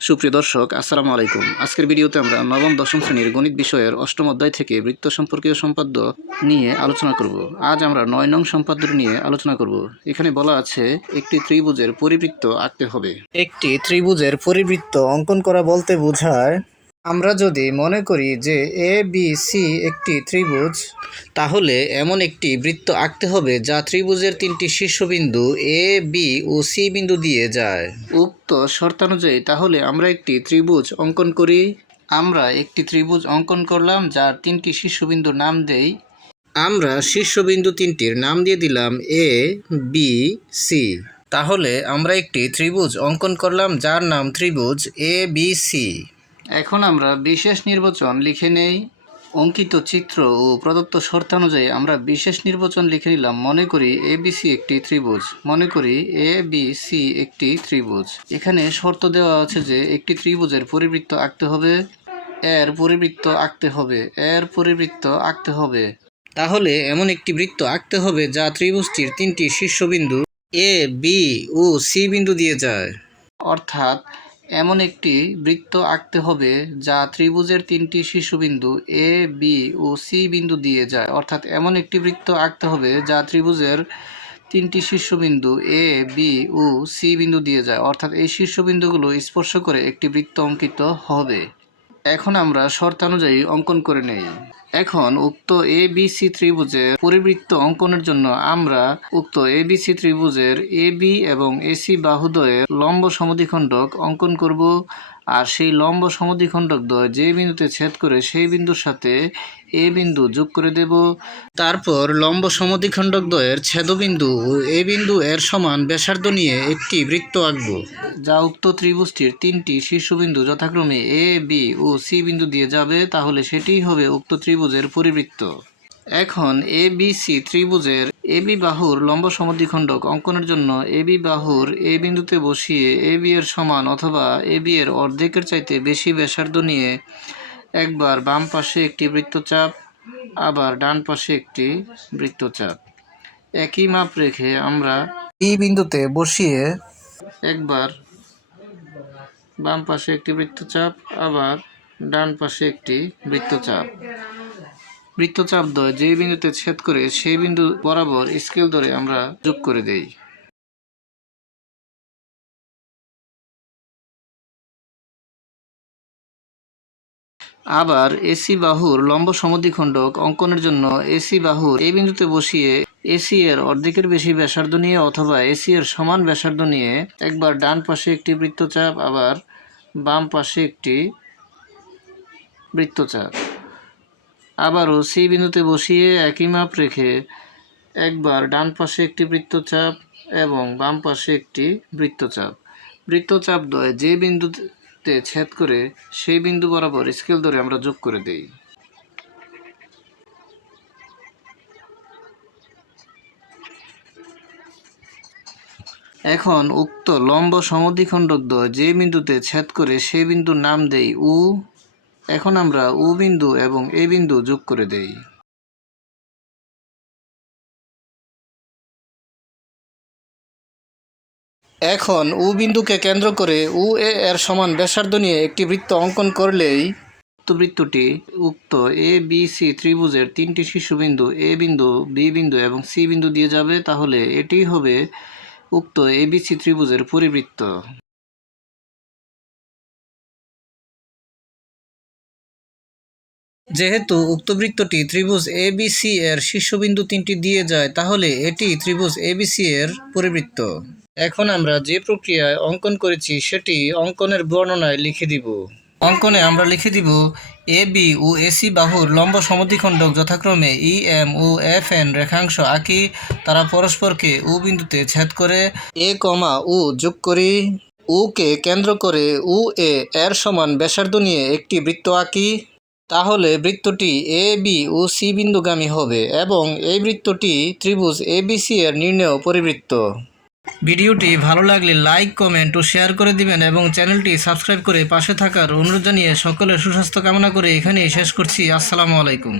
সুপ্রিয় দর্শক, আসসালামু আলাইকুম। আজকের ভিডিওতে আমরা নবম দশম শ্রেণীর গণিত বিষয়ের অষ্টম অধ্যায় থেকে বৃত্ত সম্পর্কীয় সম্পাদ্য নিয়ে আলোচনা করব। আজ আমরা 9 নং সম্পাদ্য নিয়ে আলোচনা করব। এখানে বলা আছে একটি ত্রিভুজের পরিবৃত্ত আঁকতে হবে। একটি ত্রিভুজের পরিবৃত্ত অঙ্কন করা বলতে বোঝায় আমরা যদি মনে করি যে এ বি সি একটি ত্রিভুজ, তাহলে এমন একটি বৃত্ত আঁকতে হবে যা ত্রিভুজের 3টি শীর্ষবিন্দু এ বি ও সি বিন্দু দিয়ে যায়। উক্ত শর্তানুযায়ী তাহলে আমরা একটি ত্রিভুজ অঙ্কন করি। আমরা একটি ত্রিভুজ অঙ্কন করলাম যার 3টি শীর্ষবিন্দুর নাম দেই। আমরা শীর্ষবিন্দু 3টির নাম দিয়ে দিলাম এ বি সি। তাহলে আমরা একটি ত্রিভুজ অঙ্কন করলাম যার নাম ত্রিভুজ এ বি সি। এখন আমরা বিশেষ নির্বাচন লিখে নেই। অঙ্কিত চিত্র ও প্রদত্ত শর্তানুযায়ী আমরা বিশেষ নির্বাচন লিখে নিলাম। মনে করি এ বি সি একটি ত্রিভুজ। মনে করি এ বি সি একটি ত্রিভুজ। এখানে শর্ত দেওয়া আছে যে একটি ত্রিভুজের পরিবৃত্ত আঁকতে হবে, এর পরিবৃত্ত আঁকতে হবে, এর পরিবৃত্ত আঁকতে হবে। তাহলে এমন একটি বৃত্ত আঁকতে হবে যা ত্রিভুজটির 3টি শীর্ষবিন্দু এ বি ও সি বিন্দু দিয়ে যায়। অর্থাৎ এমন একটি বৃত্ত আঁকতে হবে যা ত্রিভুজের 3টি শীর্ষবিন্দু এ বি ও সি বিন্দু দিয়ে যায়। অর্থাৎ এমন একটি বৃত্ত আঁকতে হবে যা ত্রিভুজের 3টি শীর্ষবিন্দু এ বি ও সি বিন্দু দিয়ে যায়। অর্থাৎ এই শীর্ষবিন্দুগুলো স্পর্শ করে একটি বৃত্ত অঙ্কিত হবে। এখন আমরা শর্তানুযায়ী অঙ্কন করে নেই। এখন উক্ত এ বি সি ত্রিভুজের পরিবৃত্ত অঙ্কনের জন্য আমরা উক্ত এ বি সি ত্রিভুজের এ বি এবং এসি বাহুদ্বয়ের লম্ব সমদ্বিখণ্ডক অঙ্কন করব। আর সেই লম্ব সমদ্বিখণ্ডক দ্বয় যে বিন্দুতে ছেদ করে সেই বিন্দুর সাথে এ বিন্দু যোগ করে দেব। তারপর লম্ব সমদ্বিখণ্ডক দ্বয়ের ছেদবিন্দু ও এ বিন্দু এর সমান ব্যাসার্ধ নিয়ে একটি বৃত্ত আঁকব যা উক্ত ত্রিভুজটির 3টি শীর্ষবিন্দু যথাক্রমে এ বি ও সি বিন্দু দিয়ে যাবে। তাহলে সেটিই হবে উক্ত ত্রিভুজের পরিবৃত্ত। এখন এ বি সি ত্রিভুজের এ বি বাহুর লম্ব সমদ্বিখণ্ডক অঙ্কনের জন্য এ বি বাহুর এ বিন্দুতে বসিয়ে এ বি এর সমান অথবা এ বি এর অর্ধেকের চাইতে বেশি ব্যাসার্ধ নিয়ে একবার বাম পাশে একটি বৃত্তচাপ, আবার ডান পাশে একটি বৃত্তচাপ। একই মাপ রেখে আমরা এই বিন্দুতে বসিয়ে একবার বাম পাশে একটি বৃত্তচাপ, আবার ডান পাশে একটি বৃত্তচাপ। বৃত্তচাপ দ্বয় যে বিন্দুতে ছেদ করে সেই বিন্দু বরাবর স্কেল ধরে আমরা যোগ করে দেই। আবার এসি বাহুর লম্ব সমদ্বিখণ্ডক অঙ্কনের জন্য এসি বাহুর এই বিন্দুতে বসিয়ে এসি এর অর্ধেকের বেশি ব্যাসার্ধ নিয়ে অথবা এসি এর সমান ব্যাসার্ধ নিয়ে একবার ডান পাশে একটি বৃত্তচাপ, আবার বাম পাশে একটি বৃত্তচাপ। আবারও সি বিন্দুতে বসিয়ে একই মাপ রেখে একবার ডান পাশে একটি বৃত্তচাপ এবং বাম পাশে একটি বৃত্তচাপ। বৃত্তচাপ দ্বয় যে বিন্দুতে ছেদ করে সেই বিন্দু বরাবর স্কেল ধরে আমরা যোগ করে দেই। এখন উক্ত লম্ব সমদ্বিখণ্ডক দ্বয় যে বিন্দুতে ছেদ করে সেই বিন্দুর নাম দেই উ। এখন আমরা উ বিন্দু এবং এ বিন্দু যোগ করে দেই। এখন উ বিন্দুকে কেন্দ্র করে উ এ এর সমান ব্যাসার্ধ নিয়ে একটি বৃত্ত অঙ্কন করলেই উক্ত বৃত্তটি উক্ত এ বি সি ত্রিভুজের 3টি শীর্ষবিন্দু এ বিন্দু, বি বিন্দু এবং সি বিন্দু দিয়ে যাবে। তাহলে এটি হবে উক্ত এ বি সি ত্রিভুজের পরিবৃত্ত। যেহেতু উক্ত বৃত্তটি ত্রিভুজ এ বি সি এর শীর্ষবিন্দু 3টি দিয়ে যায়, তাহলে এটি ত্রিভুজ এ বি সি এর পরিবৃত্ত। এখন আমরা যে প্রক্রিয়ায় অঙ্কন করেছি সেটি অঙ্কনের বর্ণনায় লিখে দিব। অঙ্কনে আমরা লিখে দিব এ বি ও এসি বাহুর লম্ব সমদ্বিখণ্ডক যথাক্রমে ই এম ও এফ এন রেখাংশ আঁকি। তারা পরস্পরকে উ বিন্দুতে ছেদ করে এ কমা উ যোগ করি। উকে কেন্দ্র করে উ এ এর সমান ব্যাসার্ধ নিয়ে একটি বৃত্ত আঁকি। তাহলে বৃত্তটি এ বি ও সি বিন্দুগামী হবে এবং এই বৃত্তটি ত্রিভুজ এ বি সি এর নির্ণেয় পরিবৃত্ত। ভিডিওটি ভালো লাগলে লাইক, কমেন্ট ও শেয়ার করে দিবেন এবং চ্যানেলটি সাবস্ক্রাইব করে পাশে থাকার অনুরোধ জানিয়ে সকলের সুস্বাস্থ্য কামনা করে এখানেই শেষ করছি। আসসালামু আলাইকুম।